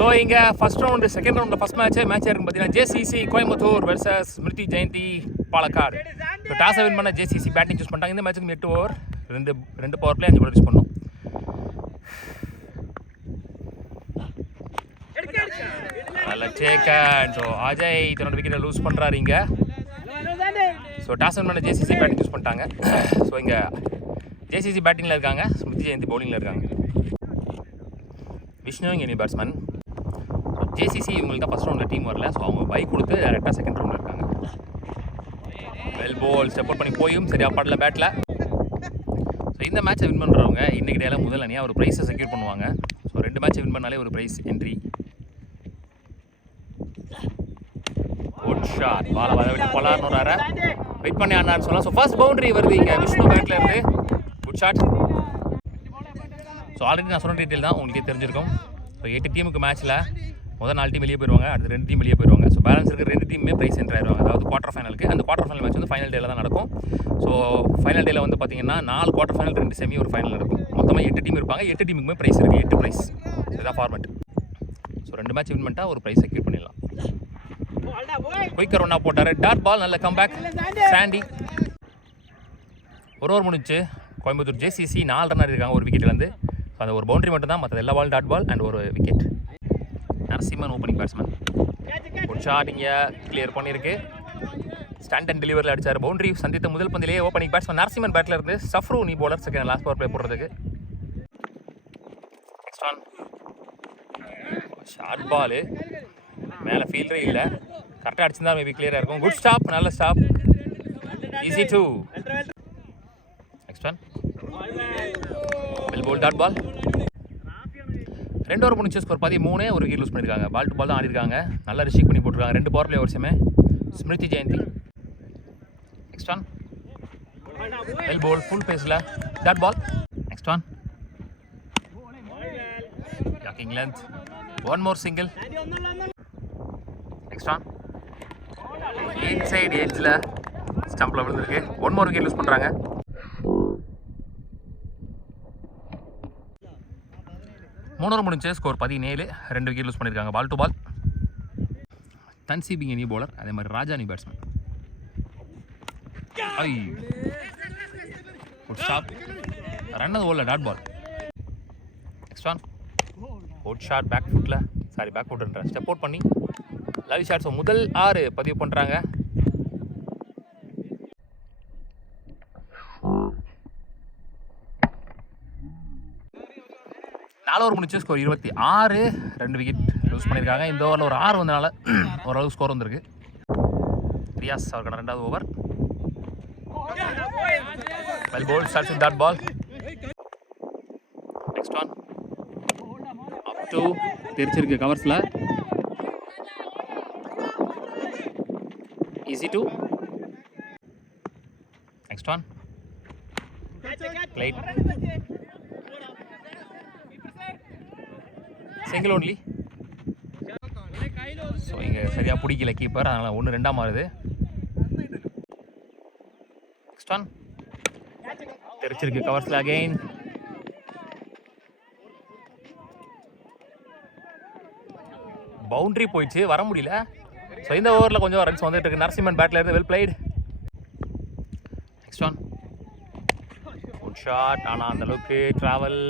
So இங்கே first round second ரவுண்டில் first match இருக்குன்னு பார்த்தீங்கன்னா JCC Coimbatore versus Smriti Jayanthi Palakkad. So டாஸை வின் பண்ண ஜேசிசி பேட்டிங் சூஸ் பண்ணிட்டாங்க. இந்த மேட்ச்சுக்கு 8 ஓவர், ரெண்டு பவர் பிளே 5 பால் யூஸ் பண்ணோம். நல்ல டேக்கன். ஸோ அஜய் தன்னோட விக்கெட்டை லூஸ் பண்ணுறாரு இங்கே. ஸோ டாஸ் வின் பண்ண ஜேசிசி பேட்டிங் சூஸ் பண்ணிட்டாங்க. ஸோ இங்கே ஜேசிசி பேட்டிங்கில் இருக்காங்க, ஸ்மிருதி ஜெயந்தி பவுலிங்கில் இருக்காங்க. விஷ்ணு இங்கே பேட்ஸ்மேன். ஸோ ஜேசிசி இவங்களுக்கு தான் ஃபஸ்ட் ரவுண்டில் டீம் வரல. ஸோ அவங்க பைக் கொடுத்து டேரெக்டாக செகண்ட் ரவுண்டில் இருக்காங்க. வெல் பால் ஸ்டெப் அவுட் பண்ணி போயும் சரியாக பாடல பேட்டில். ஸோ இந்த மேட்சை வின் பண்ணுறவங்க இன்றைக்கி டேல முதல் அணியாக ஒரு ப்ரைஸை செக்யூர் பண்ணுவாங்க. ஸோ 2 மேட்சை வின் பண்ணாலே ஒரு ப்ரைஸ் என்ட்ரி. Good shot. பாலை வர விட்டு போலான்னு வராரு. வெயிட் பண்ணி ஆனான்னு சொல்லலாம். ஸோ ஃபர்ஸ்ட் பவுண்டரி வருது இங்கே விஷ்ணு பேட்டில் இருந்து. Good shot. ஸோ ஆல்ரெடி நான் சொன்ன டீட்டெயில் தான் உங்களுக்கே தெரிஞ்சிருக்கும். ஸோ 8 டீமுக்கு மேட்ச்சில் முதல் 4 டீம் வெளியே போயிடுவாங்க, அடுத்து 2 டீம் வெளியே போயிடுவாங்க. ஸோ பேலன்ஸ் இருக்கிற 2 டீமுமே ப்ரைஸ் என்ட்ரி ஆயிடுவாங்க. அதாவது குவார்டர் ஃபைனலுக்கு. அந்த குவார்டர் ஃபைனல் மேட்ச் வந்து ஃபைனல் டேல தான் நடக்கும். ஸோ ஃபைனல் டேல வந்து பார்த்தீங்கன்னா 4 குவார்டர் ஃபைனல் 2 செமி ஒரு ஃபைனல் நடக்கும். மொத்தமாக 8 டீம் இருப்பாங்க. 8 டீமுக்குமே ப்ரைஸ் இருக்குது. 8 ப்ரைஸ். இதுதான் ஃபார்மேட். ஸோ 2 மேட்ச் வின் பண்ணிட்டா ஒரு ப்ரைஸ் செக்யூர் பண்ணிடலாம். குயிக்கர் ஒன்றா போட்டார். Dot ball. நல்ல கம்பேக் சாண்டி. ஒரு ஓவர் முடிஞ்சு கோயம்புத்தூர் ஜேசிசி 4 ரன் இருக்காங்க ஒரு விக்கெட்லேருந்து. ஸோ அந்த ஒரு பவுண்டரி மட்டும் தான், மற்ற எல்லா பால் டாட் பால் அண்ட் ஒரு wicket. Narasimhan opening batsman. Good shot இங்கே கிளியர் பண்ணியிருக்கு. ஸ்டாண்ட் அண்ட் டெலிவரியில் அடித்தார் பவுண்டரி. சந்தித்த முதல் பந்திலேயே ஓப்பனிங் பேட்ஸ்மேன் நரசிம்மன் பேட்டில் இருந்து. சஃப்ரு நீ bowler second last power play போடுறதுக்கு. Next one short ball. மேலே ஃபீல்டரே இல்லை, கரெக்டாக அடிச்சிருந்தா மேபி கிளியராக இருக்கும். Good stop. நல்ல stop. Easy 2. Next one well bowl dot ball. 2 over முடிச்சு ஸ்கோர் 13. ஒரு விக்கெட் லூஸ் பண்ணியிருக்காங்க. பால் டு பால் தான் ஆடிருக்காங்க. நல்லா ரிசீவ் பண்ணி போட்டுருக்காங்க. 2 பவர் பிளே ஓவர்ஸுமே Smriti Jayanthi. Next one well bowl full பேஸில் dot ball. Next one yorking length. 1 more single. Next one inside எட்ஜில் ஸ்டம்பில் விழுந்திருக்கு. 1 more விக்கெட் லூஸ் பண்ணுறாங்க. மூணு முடிஞ்சு ஸ்கோர் 17. 2 விக்கெட் லூஸ் பண்ணியிருக்காங்க. Ball to ball. தன்சீப் இங்கே பவுலர், அதே மாதிரி ராஜா நீ பேட்ஸ்மேன். ஐ குட் ஷாட். ரன் ஓடல dot ball. Next one good shot back ஃபுட்டில், சாரி பேக் ஃபுட்ன்ற ஸ்டெப் அவுட் பண்ணி லவ் ஷாட்ஸ் முதல் 6 பதிவு பண்ணுறாங்க. நாலு ஓவர் முடிச்சு ஸ்கோர் 26. 2 விக்கெட் லூஸ் பண்ணியிருக்காங்க. இந்த ஓவரில் ஒரு 6 வந்தனால ஓரளவு ஸ்கோர் வந்திருக்கு. ரியாஸ் அவருக்கான 2வது over. Well bowled starts with dot ball. Next one up to தெரிச்சிருக்கு கவர்ஸில். Easy 2. Next one light single only. So இங்கே சரியாக பிடிக்கல கீப்பர், அதனால் 1-2 மாறுது. நெக்ஸ்ட் ஒன் தெரிச்சிருக்கு கவர்ஸில் அகெயின். பவுண்டரி போயிடுச்சு, வர முடியல. ஸோ இந்த ஓவரில் கொஞ்சம் ரன்ஸ் வந்துட்டு இருக்கு. நரசிம்மன் பேட்டில் இருந்து well played. Next one good shot. ஆனால் அந்த அளவுக்கு ட்ராவல்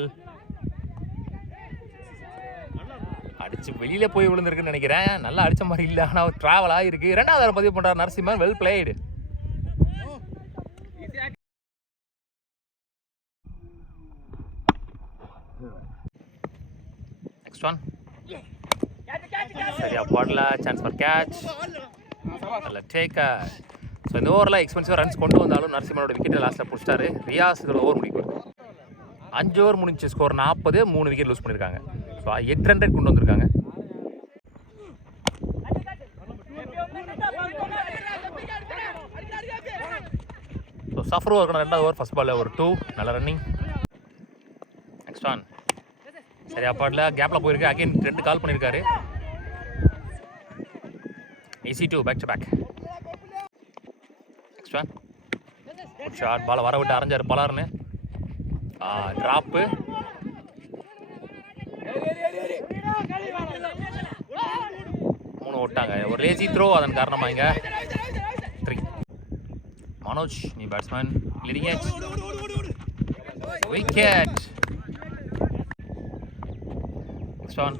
அடிச்சு வெளியில் போய் விழுந்திருக்குன்னு நினைக்கிறேன். நல்லா அடித்த மாதிரி இல்லை, ஆனால் ட்ராவல் ஆகிருக்கு. 2வது பதிவு பண்ணுறார் Narasimhan. Well blade. Next one சரியா பாடல. Chance for catch. நல்ல டேக்கர். ஸோ இந்த ஓவரில் எக்ஸ்பென்சிவாக ரன்ஸ் கொண்டு வந்தாலும் நரசிம்மனோட விக்கெட்டை லாஸ்ட்டில் பிடிச்சிட்டாரு. ரியாஸ் ஓவர் முடிக்கும். 5 ஓவர் முடிஞ்சு ஸ்கோர் 40. 3 விக்கெட் லூஸ் பண்ணியிருக்காங்க. ஸோ 800 கொண்டு வந்திருக்காங்க. ஸோ சஃப்ரு இருக்கணும். 2வது ஓவர் ஃபர்ஸ்ட் பாலில் ஒரு 2. நல்ல ரன்னிங். நெக்ஸ்ட் ஒன் சரியா பாடல. கேப்பில் போயிருக்கு. அகைன் 2 கால் பண்ணியிருக்காரு. Easy 2 back to back. Next one short. பாலை வர விட்டு அரைஞ்சார் பலார்னு. ட்ராப்பு. ஓட்டாங்க. ஒரு லேசி த்ரோ அதன் காரணமாக இங்கே 3. மனோஜ் நீ batsman leading edge wicket. Next on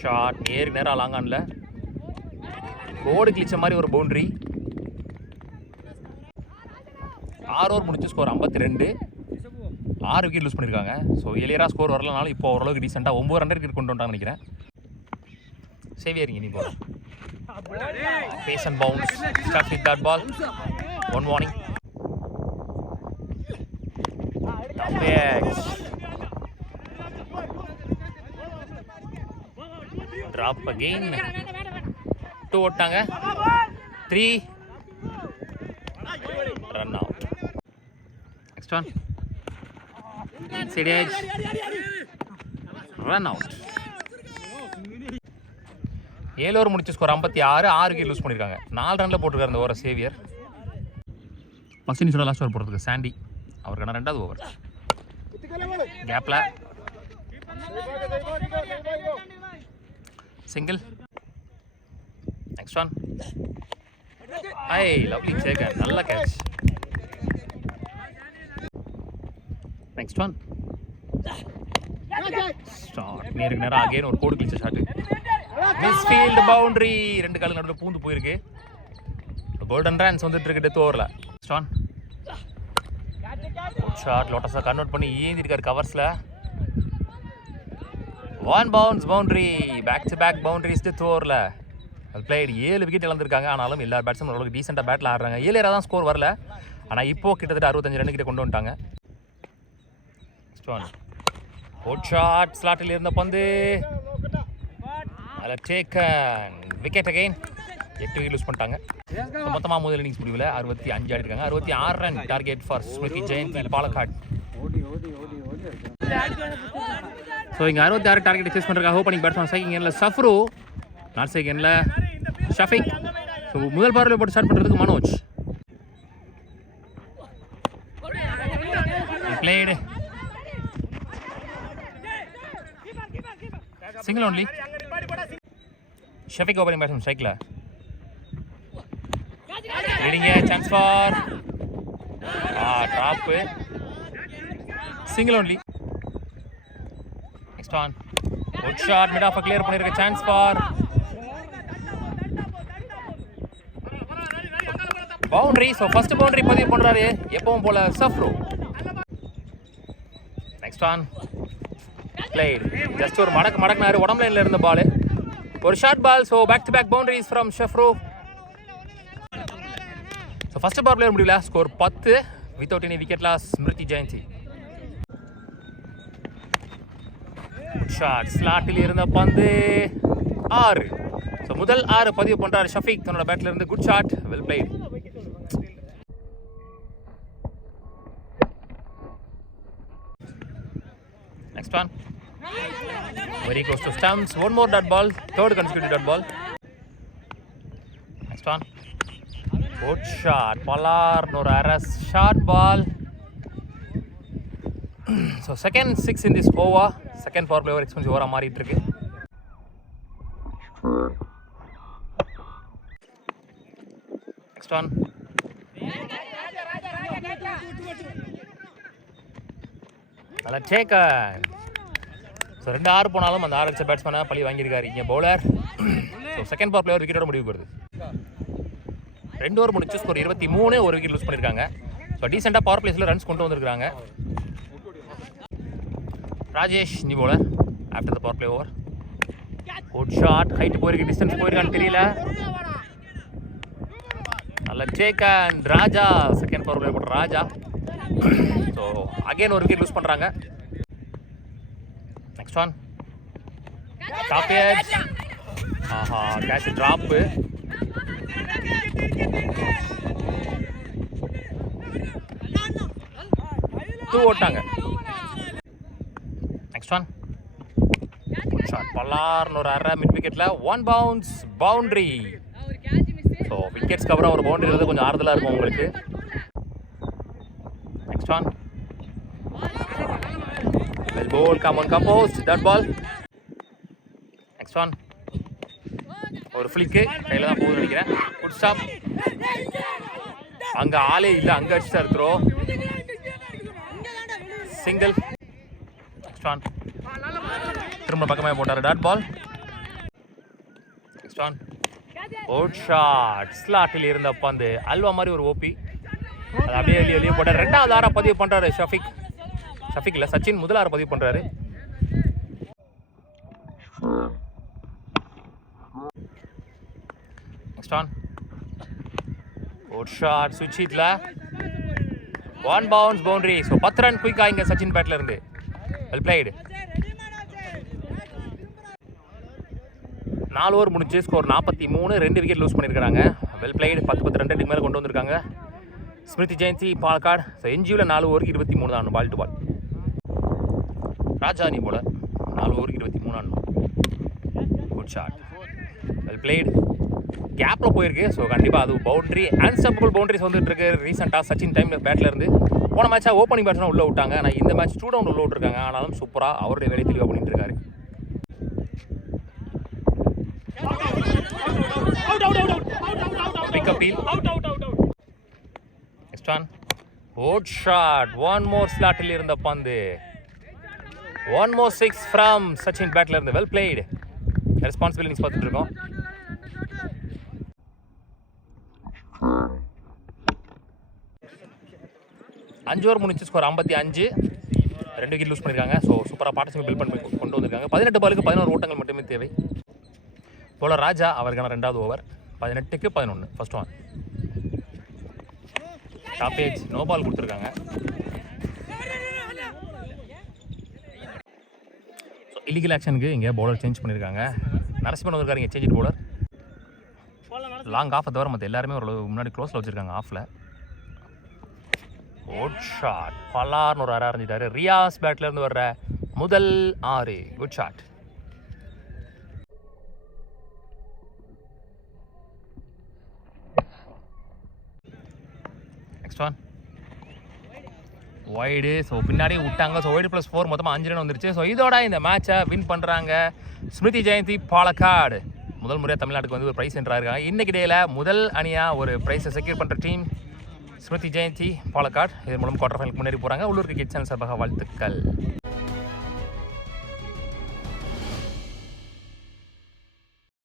shot நேருக்கு நேராக லாங் ஆன்ல கோடு கிழிச்ச மாதிரி ஒரு பவுண்டரி. 6 ஓவர் முடிச்சு ஸ்கோர் 52. 6 விக்கெட் லூஸ் பண்ணியிருக்காங்க. ஸோ எளியராக ஸ்கோர் வரலனாலும் இப்போ ஓரளவுக்கு டீசெண்டாக 9 ரன் விக்கெட் கொண்டு வந்துட்டாங்கன்னு நினைக்கிறேன். சேவியரிங்க நீ போல pace and bounce start with that ball. 1 warning. Drop again. 2 ஓட்டாங்க. 3 ரன் அவுட். நெக்ஸ்ட் ஒன் சிடேஜ் ரன் அவுட். 7 ஓவர் முடிச்சு ஸ்கோர் 56. 6 விக்கெட் லூஸ் பண்ணியிருக்காங்க. 4 ரனில் போட்டிருக்காரு இந்த ஓவரை சேவியர். ஃபர்ஸ்ட் இன்னிங்ஸோட லாஸ்ட் ஓவர் போடுறதுக்கு சாண்டி அவருக்கான 2வது ஓவர். கேப்ல சிங்கிள். நெக்ஸ்ட் ஒன் ஐ லவ்லி சேகர் நல்ல கேட்ச். நெக்ஸ்ட் ஒன் ஸ்டார்ட் நேருக்கு நேரம் அகைன் ஒரு கோடு கிழிச்ச ஷாட். Misfield boundary. 2 கால் நடுவில் பூந்து போயிருக்கு. கோல்டன் ரன்ஸ் வந்துட்டு இருக்கு டெத் ஓவரில். நெக்ஸ்ட் ஒன் ஷாட் லோட்டஸாக கன்வெர்ட் பண்ணி ஏந்திருக்காரு கவர்ஸில். 1 bounce boundary. Back to back boundaries death ஓவரில். அது பிளேயர் 7 விக்கெட் இழந்திருக்காங்க. ஆனாலும் எல்லா பேட்ஸ்மேன் ஓரளவுக்கு டீசெண்டாக பேட்டில் ஆடுறாங்க. 7 தான் ஸ்கோர் வரல. ஆனால் இப்போ கிட்டத்தட்ட 65 ரன் கிட்ட கொண்டு வந்துட்டாங்க. ஹோட் ஷாட் ஸ்லாட்டில் இருந்த பந்து அதில் taken wicket again. 8 wicket lose பண்ணிட்டாங்க. மொத்தமாக முதல் இன்னிங்ஸ் முடிவில் 65 ஆடிருக்காங்க. 66 run target for Smriti Jayanthi Palakkad. So இங்கே 66 டார்கெட் சேஸ் பண்ணுறாங்க. Opening batsman second Safru, not செகண்டில் ஷஃபிக். ஸோ முதல் பார்வையில் போட்டு ஸ்டார்ட் பண்ணுறதுக்கு Manoj. Played single only. Shafiq opening batsman ஸ்ட்ரைக்கில் leading a chance for drop. Single only. Next on good shot mid off a clear பண்ணிருக்க chance for boundary. So first boundary பதிவு பண்றாரு எப்பவும் போல சஃப்ரோ. Next on played just ஒரு மடக்குனாரு உடம்பு லைன்ல இருந்த பால். ஒரு short ball. So back to back boundaries from Shafro. So first power player முடியல score 10 without any wicket loss Smriti Jayanthi. Shot ஸ்லாட்டில் இருந்த பந்து 6. ஸோ முதல் 6 பதிவு பண்றாரு ஷஃபிக் தன்னோட பேட்ல இருந்து. Good shot well played. Next one very close to stumps. 1 more dot ball, third consecutive dot ball. Next one good shot Polar Noraras short ball. So second 6 in this over. Second power play over expensive over மாறிட்டு இருக்கு. Next one நல்லா taken. So 2 6 போனாலும் அந்த 6 பேட்ஸ்மேனாக பழி வாங்கியிருக்காரு இங்கே bowler. So second power player விக்கெட்டோட முடிவு வருது. 2 ஓவர் முடிச்சு ஸ்கோர் 23. 1 விக்கெட் லூஸ் பண்ணியிருக்காங்க. ஸோ டீசெண்டாக பவர் பிளேஸில் ரன்ஸ் கொண்டு வந்திருக்காங்க. ராஜேஷ் நீ bowler after the power play over. Good shot height போயிருக்கு, டிஸ்டன்ஸ் போயிருக்கான்னு தெரியல. நல்ல taken Raja. Second power play போட்ட Raja. So again 1 wicket lose பண்ணுறாங்க. Next one top edge. ஆஹா கேட்ச் ட்ராப். டூ ஓட்டாங்க. நெக்ஸ்ட் ஒன் ஷாட் பல்லார்னு ஒரு அரை மிட் விக்கெட்ல 1 bounce பவுண்டரி. ஸோ விக்கெட்ஸ்க்கு அப்புறம் ஒரு பவுண்டரி வந்து கொஞ்சம் ஆறுதலாக இருக்கும் உங்களுக்கு. Next one well ball, come on composed that ball. Next one ஒரு ஃபிளிக்கு கையில் தான் போகுதுன்னு நினைக்கிறேன். Good stop. அங்கே ஆளே இல்லை, அங்கே அடிச்சுட்டா இருக்கிறோம். சிங்கிள். ஸ்டான் திரும்ப பக்கமே போட்டார். Dot ball. ஸ்டான் அவுட் ஷாட். ஸ்லாட்டில் இருந்த பந்து அல்வா மாதிரி ஒரு ஓபி, அது அப்படியே வெளியே போட்டார். 2வது ஆறாக பதிவு பண்ணுறாரு ஷஃபிக் இல்லை சச்சின் முதல் ஆறு பதிவு பண்ணுறாரு. ஸ்டான் அவுட் ஷாட். சுவிட்சில் 1 பவுன்ஸ் பவுண்டரி. ஸோ 10 ரன் குயிக்காக இங்கே சச்சின் பேட்டில் இருந்து. Well blade. 4 ஓவர் முடிச்சு ஸ்கோர் 43, 2 விக்கெட் லூஸ் பண்ணியிருக்காங்க. Well blade. 10 ரன் ரேட்டுக்கு மேலே கொண்டு வந்திருக்காங்க ஸ்மிருதி ஜெயந்தி பாலக்காடு. ஸோ என்ஜியூவில் 4 ஓவருக்கு 23 ஆடணும், பால் டு பால். ராஜானி போல 4 ஓவருக்கு 23 ஆடணும். Good shot. Well played. கேப்பில் போயிருக்கு. ஸோ கண்டிப்பாக அது பவுண்டரி. அன்ஸ்டப்பபிள் பவுண்டரிஸ் வந்துட்டு இருக்கு ரீசெண்டாக சச்சின் டைம் பேட்டில் இருந்து. போன மேட்சாக ஓப்பனிங் பேட்ஸ்மேன் உள்ளே விட்டாங்க, ஆனால் இந்த மேட்ச் 2 டவுன் உள்ள விட்டுருக்காங்க. ஆனாலும் சூப்பராக அவருடைய வேலையை தெளிவாக பண்ணிட்டு இருக்காரு. Good shot. One more slot-il irundha pandu. One more 6 from Sachin Battler. Well played. Responsible innings பார்த்துட்டு இருக்கோம். அஞ்சு ஓவர் முடிச்சு ஸ்கோர் 55, 2 விக்கெட் லூஸ் பண்ணியிருக்காங்க. ஸோ சூப்பராக பார்ட்டிசிபேட் பில்ட் பண்ணி கொண்டு வந்திருக்காங்க. 18 பாலுக்கு 11 ஓட்டங்கள் மட்டுமே தேவை. போல ராஜா அவருக்கான 2வது ஓவர். 18க்கு 11 ஃபர்ஸ்ட் ஒன். டாப்பேஜ் நோ பால் கொடுத்துருக்காங்க. ஸோ இல்லீகல் ஆக்ஷனுக்கு இங்கே பவுலர் சேஞ்ச் பண்ணியிருக்காங்க. நரசிம்மன் வந்திருக்காரு இங்கே சேஞ்ச் பவுலர். லாங் ஆஃப் தவிர மற்ற எல்லாருமே ஒரு முன்னாடி க்ளோஸில் வச்சுருக்காங்க ஆஃபில். Good shot. பலார்னு ஒரு 6 அறிஞ்சிட்டாரு. ரியாஸ் பேட்லேருந்து வர்ற முதல் 6. Good shot. Next one wide. So பின்னாடி விட்டாங்க. ஸோ வைடு +4 மொத்தமாக 5 ரன் வந்துருச்சு. ஸோ இதோட இந்த மேட்சை வின் பண்ணுறாங்க ஸ்மிருதி ஜெயந்தி பாலக்காடு. முதல் முறையாக தமிழ்நாட்டுக்கு வந்து ஒரு ப்ரைஸ் சென்றாயிருக்காங்க. இன்னைக்கு டேயில் முதல் அணியாக ஒரு ப்ரைஸை செக்யூர் பண்ணுற டீம் ஸ்மிருதி ஜெயந்தி பாலக்காடு. இதன் மூலம் குவார்டர் ஃபைனலுக்கு முன்னேறி போகிறாங்க. உள்ளூர் கிரிக்கெட் சேனல் சார்பாக வாழ்த்துக்கள்.